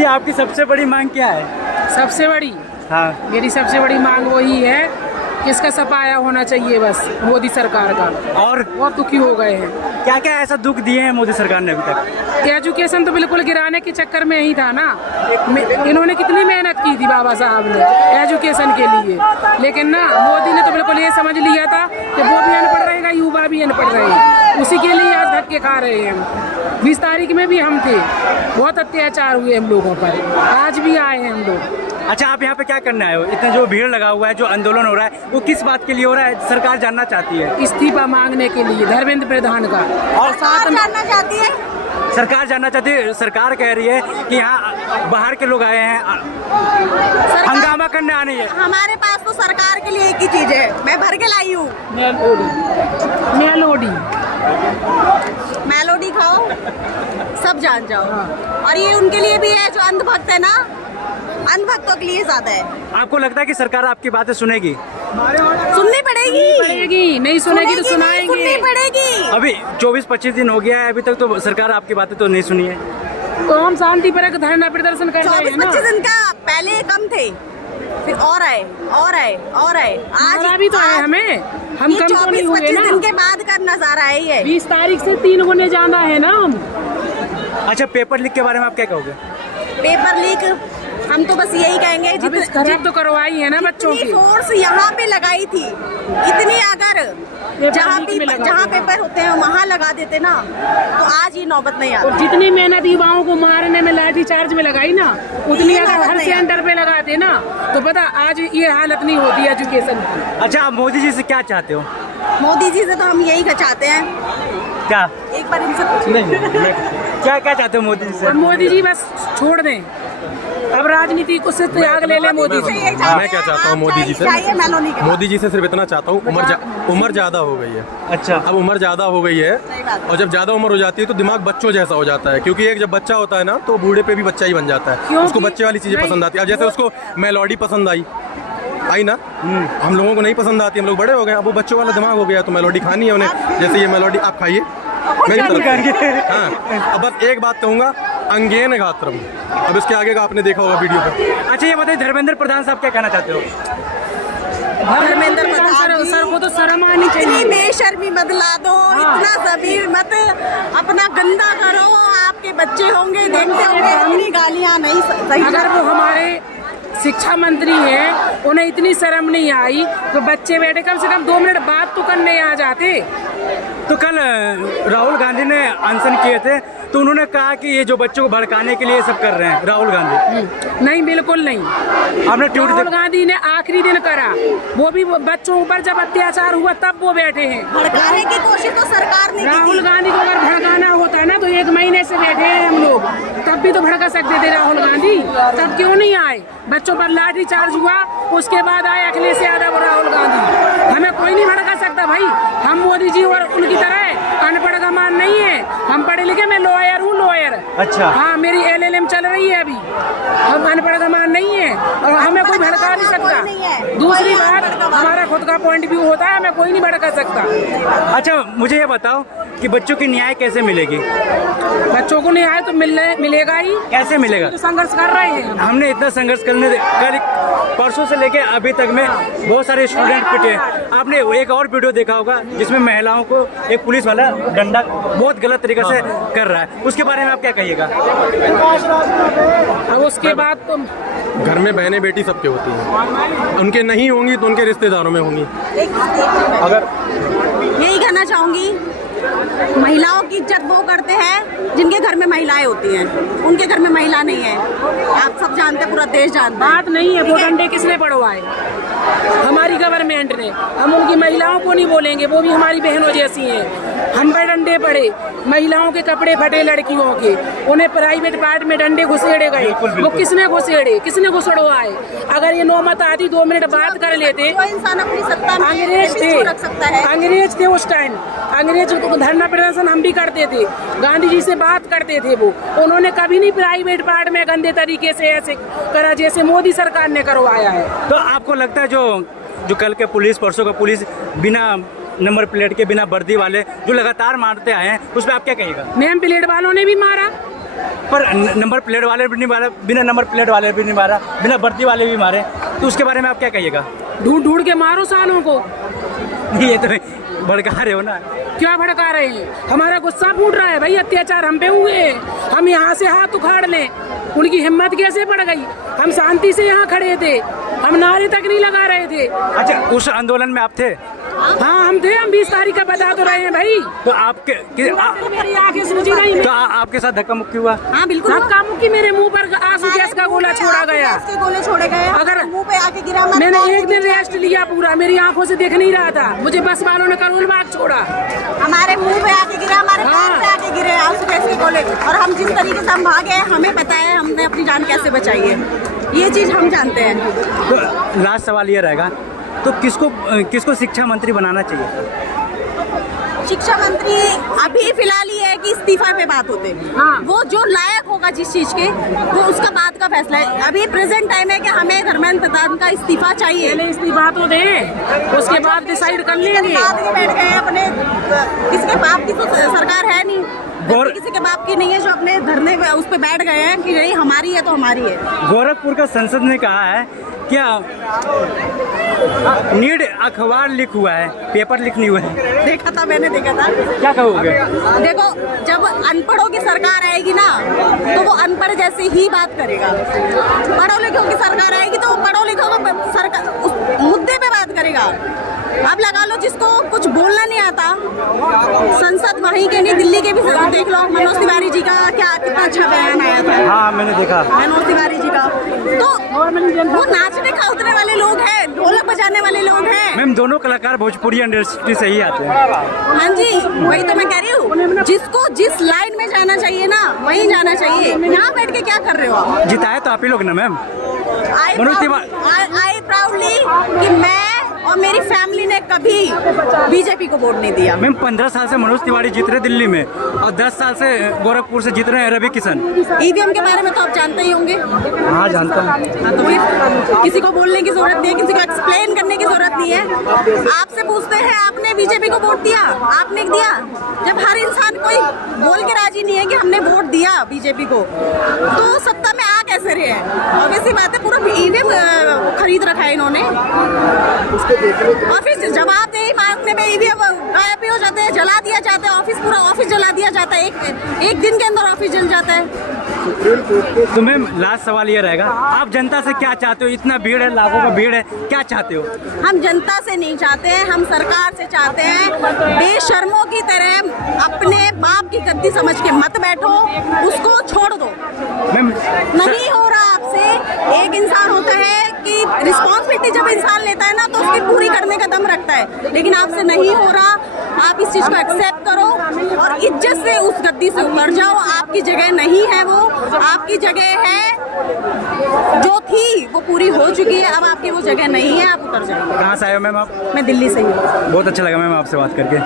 दीदी आपकी सबसे बड़ी मांग क्या है? सबसे बड़ी, हाँ, मेरी सबसे बड़ी मांग वही है कि इसका सफाया होना चाहिए बस मोदी सरकार का। और बहुत दुखी हो गए हैं। क्या क्या ऐसा दुख दिए हैं मोदी सरकार ने अभी तक? एजुकेशन तो बिल्कुल गिराने के चक्कर में ही था ना। इन्होंने कितनी मेहनत की थी बाबा साहब ने एजुकेशन के लिए, लेकिन ना मोदी ने तो बिल्कुल ये समझ लिया था कि वो भी अनपढ़ रहेगा, युवा भी अनपढ़ रहेगा, उसी के लिए आज धक्के खा रहे हैं हम। 20 तारीख में भी हम थे, बहुत अत्याचार हुए हम लोगों पर, आज भी आए हैं हम लोग। अच्छा, आप यहाँ पे क्या करने आए हो? इतना जो भीड़ लगा हुआ है, जो आंदोलन हो रहा है, वो किस बात के लिए हो रहा है? सरकार जानना चाहती है। इस्तीफा मांगने के लिए धर्मेंद्र प्रधान का। और साथ जानना चाहती है, सरकार जानना चाहती है। सरकार कह रही है कि यहाँ बाहर के लोग आए हैं, हंगामा करने आने है। हमारे पास तो सरकार के लिए एक ही चीज है, मैं भर के लाई हूँ, मेलोडी खाओ, सब जान जाओ। और ये उनके लिए भी है जो अंधभक्त है ना, अंधभक्तों के लिए ज्यादा है। आपको लगता है कि सरकार आपकी बातें सुनेगी? सुननी पड़ेगी, नहीं सुनेगी तो सुनाएंगे। सुननी पड़ेगी। अभी 24-25 दिन हो गया है, अभी तक तो सरकार आपकी बातें तो नहीं सुनी है। तो हम शांतिपूर्वक धरना प्रदर्शन कर रहे हैं ना। 24-25 दिन का पहले कम थे, फिर और आए। आज भी तो है हमें, हम कम तो नहीं हुए ना। 24-25 दिन के बाद का नजारा है ये। 20 तारीख से 3 गुने ज्यादा है ना हम। अच्छा, पेपर लीक के बारे में आप क्या कहोगे? पेपर लीक हम तो बस यही कहेंगे, जितनी तो करवाई है ना बच्चों की, फोर्स यहाँ पे लगाई थी, इतनी अगर जहाँ पेपर होते हैं वहाँ लगा देते ना, तो आज ये नौबत नहीं आती। और जितनी मेहनत युवाओं को मारने में, लाठी चार्ज में लगाई ना, उतनी अगर हर सेंटर पे लगाते ना, तो पता आज ये हालत नहीं होती एजुकेशन की। अच्छा, आप मोदी जी से क्या चाहते हो? मोदी जी से तो हम यही चाहते हैं। क्या? एक बार इनसे पूछिए। क्या चाहते हो मोदी जी से? मोदी जी बस छोड़ दें, अब राजनीति को से त्याग ले ले मोदी जी। मैं क्या चाहता हूँ मोदी जी से? मोदी जी से सिर्फ इतना चाहता हूँ, उम्र ज्यादा हो गई है। अच्छा, अब उम्र ज्यादा हो गई है, और जब ज्यादा उम्र हो जाती है तो दिमाग बच्चों जैसा हो जाता है, क्योंकि एक जब बच्चा होता है ना तो बूढ़े पे भी बच्चा ही बन जाता है, उसको बच्चे वाली चीजें पसंद आती है। अब जैसे उसको मेलोडी पसंद आई ना, हम लोगों को नहीं पसंद आती, हम लोग बड़े हो गए, अब वो बच्चों वाला दिमाग हो गया, तो मेलोडी खानी है उन्हें। जैसे ये मेलोडी आप खाइए मेरी तरफ। हाँ, अब बस एक बात कहूँगा, अंगेन गात्रम। अब इसके आगे का आपने देखा होगा वीडियो पे। अच्छा, ये बताइए धर्मेंद्र प्रधान साहब क्या कहना चाहते हो? धर्मेंद्र प्रधान सर को तो शर्म आनी चाहिए। बेशर्मी बदला दो, इतना जमीर मत अपना गंदा करो, आपके बच्चे होंगे, देखते होंगे, अपनी गालियाँ नहीं सही। अगर वो हमारे शिक्षा मंत्री हैं, उन्हें इतनी शर्म नहीं आई तो बच्चे बैठे कम से कम 2 मिनट बात तो करने आ जाते। तो कल राहुल गांधी ने अनशन किए थे, तो उन्होंने कहा कि ये जो बच्चों को भड़काने के लिए सब कर रहे हैं राहुल गांधी। नहीं, बिल्कुल नहीं। आपने ट्वीट राहुल गांधी ने आखिरी दिन करा, वो भी बच्चों पर जब अत्याचार हुआ तब वो बैठे हैं। भड़काने की कोशिश तो सरकार ने की थी। राहुल गांधी को अगर भड़काना होता ना तो 1 महीने से बैठे हैं हम लोग, तब भी तो भड़का सकते थे राहुल गांधी, तब क्यों नहीं आए? बच्चों पर लाठी चार्ज हुआ, उसके बाद आए अखिलेश यादव और राहुल गांधी। हमें कोई नहीं भड़का सकता भाई, हम मोदी जी और उनकी तरह अनपढ़ गमान नहीं है, हम पढ़े लिखे, मैं लॉयर हूँ, लॉयर। अच्छा, हाँ, मेरी LLM चल रही है अभी, हम अनपढ़ गमान नहीं है और हमें कोई भड़का नहीं सकता। दूसरी बात, हमारा खुद का पॉइंट व्यू होता है, हमें कोई नहीं भड़का सकता। अच्छा, मुझे ये बताओ कि बच्चों की न्याय कैसे मिलेगी? बच्चों को न्याय तो मिलेगा ही। कैसे मिलेगा? तो संघर्ष कर रहे हैं हमने इतना संघर्ष कल परसों से लेके अभी तक में बहुत सारे स्टूडेंट पिटे। आपने एक और वीडियो देखा होगा जिसमें महिलाओं को एक पुलिस वाला डंडा बहुत गलत तरीके से कर रहा है, उसके बारे में आप क्या कहिएगा? अब उसके बाद तो घर में बहनें बेटी सबके होती हैं, उनके नहीं होंगी तो उनके रिश्तेदारों में होंगी। अगर यही कहना चाहूंगी, महिलाओं की इज्जत वो करते हैं जिनके घर में महिलाएं होती हैं, उनके घर में महिला नहीं है। आप सब जानते, पूरा देश जानता है। बात नहीं है, वो डंडे किसने पड़वाए? हमारी गवर्नमेंट ने। हम उनकी महिलाओं को नहीं बोलेंगे, वो भी हमारी बहनों जैसी हैं। हम पर डंडे पड़े, महिलाओं के कपड़े फटे, लड़कियों के, उन्हें प्राइवेट पार्ट में डंडे घुसेड़े गए। वो किसने घुसेड़े, किसने घुसड़वाए? अगर ये नौमत आती 2 मिनट बात कर लेते। कोई इंसान अपनी सत्ता में अंग्रेज थे, रख सकता है। अंग्रेज थे उस टाइम, अंग्रेज को धरना प्रदर्शन हम भी करते थे, गांधी जी से बात करते थे। वो उन्होंने कभी नहीं प्राइवेट पार्ट में गंदे तरीके से ऐसे करा जैसे मोदी सरकार ने करवाया है। तो आपको लगता है जो कल के पुलिस, परसों का पुलिस बिना नंबर प्लेट के, बिना वर्दी वाले जो लगातार मारते आए हैं, उस पर आप क्या कहिएगा? नेम प्लेट वालों ने भी मारा, पर नंबर प्लेट वाले भी नहीं मारा, बिना नंबर प्लेट वाले भी नहीं मारा, बिना वर्दी वाले भी मारे, तो उसके बारे में आप क्या कहिएगा? ढूंढ ढूंढ के मारो सालों को। ये तो भड़का रहे हो ना। क्या भड़का रहे हैं? हमारा गुस्सा फूट रहा है भाई, अत्याचार हम पे हुए हैं। हम यहाँ से हाथ उखाड़ लें, उनकी हिम्मत कैसे पड़ गई? हम शांति से यहाँ खड़े थे, हम नारे तक नहीं लगा रहे थे। अच्छा, उस आंदोलन में आप थे? हाँ हम थे, हम 20 तारीख का बता तो रहे हैं भाई। तो आपके मेरी आंखें सूजी नहीं। तो आपके साथ धक्का मुक्की हुआ? हाँ बिल्कुल। धक्का मुक्की, मेरे मुंह पर आंसू गैस का गोला छोड़ा गया। गैस के गोले छोड़े गए, अगर मुंह पे आके गिरा। मैंने एक दिन रेस्ट लिया पूरा, मेरी आंखों से देख नहीं रहा था, मुझे बस वालों ने करोल बाग छोड़ा। हमारे मुंह पे आके गिरा, हमारे कान पे आके गिरे आंसू गैस के गोले। और हम जिस तरीके से हम भागे, हमें पता है हमने अपनी जान कैसे बचाई है, ये चीज हम जानते हैं। तो लास्ट सवाल ये रहेगा, तो किसको शिक्षा मंत्री बनाना चाहिए? शिक्षा मंत्री अभी फिलहाल ये है कि इस्तीफा पे बात होते, हाँ। वो जो लायक होगा जिस चीज के, वो उसका बात का फैसला है। अभी प्रेजेंट टाइम है कि हमें धर्मेंद्र प्रधान का इस्तीफा चाहिए। पहले इस्तीफा तो दे, उसके बाद डिसाइड कर लेंगे। बाद में बैठ गए अपने, किसके बाप की तो सरकार है नहीं, किसी के बाप की नहीं है जो अपने धरने पे उस पे बैठ गए हैं कि नहीं हमारी है तो हमारी है। गोरखपुर का संसद ने कहा है क्या नीड अखबार लीक हुआ है, पेपर लीक नहीं हुआ है? देखा था, मैंने देखा था। क्या कहोगे? देखो, जब अनपढ़ों की सरकार आएगी ना, तो वो अनपढ़ जैसे ही बात करेगा। पढ़ो लिखों की सरकार आएगी तो वो पढ़ो लिखों को सरकार उस मुद्दे पे बात करेगा। अब लगा लो जिसको कुछ बोलना नहीं आता, संसद वहीं के नहीं, दिल्ली के भी देख लो, मनोज तिवारी जी का क्या कितना अच्छा बयान आया था। हाँ मैंने देखा, मनोज तिवारी जी का। तो वो नाचने खाउतने वाले लोग हैं, ढोलक बजाने वाले लोग हैं। मैम दोनों कलाकार भोजपुरी इंडस्ट्री से ही आते हैं। हाँ जी, वही तो मैं कह रही हूँ, जिसको जिस लाइन में जाना चाहिए ना वहीं जाना चाहिए। यहाँ बैठ के क्या कर रहे हो आप? जिताए तो आप ही लोग ना मैम। आई प्राउडली कि मैं और मेरी फैमिली ने कभी बीजेपी को वोट नहीं दिया। मैम 15 साल से मनोज तिवारी जीत रहे दिल्ली में, और 10 साल से गोरखपुर से जीत रहे हैं रवि किशन। ईवीएम के बारे में तो आप जानते ही होंगे। हाँ जानता हूँ। हाँ, तो फिर किसी को बोलने की जरूरत नहीं है, किसी को एक्सप्लेन करने की जरूरत नहीं है। आपसे पूछते हैं आपने बीजेपी को वोट दिया, आपने दिया? जब हर इंसान कोई बोल के राजी नहीं है कि हमने वोट दिया बीजेपी को, तो सत्ता में आ कैसे रहे हैं? ऑब्वियसली बात है, पूरा ईवीएम खरीद रखा है इन्होंने। ऑफिस जवाबदेही मांगने में ईवीएम गायब भी हो जाते हैं, जला दिया जाता है ऑफिस, पूरा ऑफिस जला दिया जाता है, एक दिन के अंदर ऑफिस जल जाता है। तो मैम लास्ट सवाल ये रहेगा, आप जनता से क्या चाहते हो? इतना भीड़ है, लाखों का भीड़ है, क्या चाहते हो? हम जनता से नहीं चाहते हैं, हम सरकार से चाहते हैं। बेशर्मों की तरह अपने बाप की गद्दी समझ के मत बैठो, उसको छोड़ दो। मैम नहीं हो रहा आपसे। एक इंसान होता है कि रिस्पॉन्सिबिलिटी जब इंसान लेता है ना तो उसकी पूरी करने का दम रखता है, लेकिन आपसे नहीं हो रहा। आप इस चीज को एक्सेप्ट करो और इज्जत से उस गद्दी से उतर जाओ। आपकी जगह नहीं है वो, आपकी जगह है जो थी वो पूरी हो चुकी है, अब आपकी वो जगह नहीं है, आप उतर जाओ। कहाँ से आए हो मैम आप? मैं दिल्ली से ही हूँ। बहुत अच्छा लगा मैम आपसे बात करके।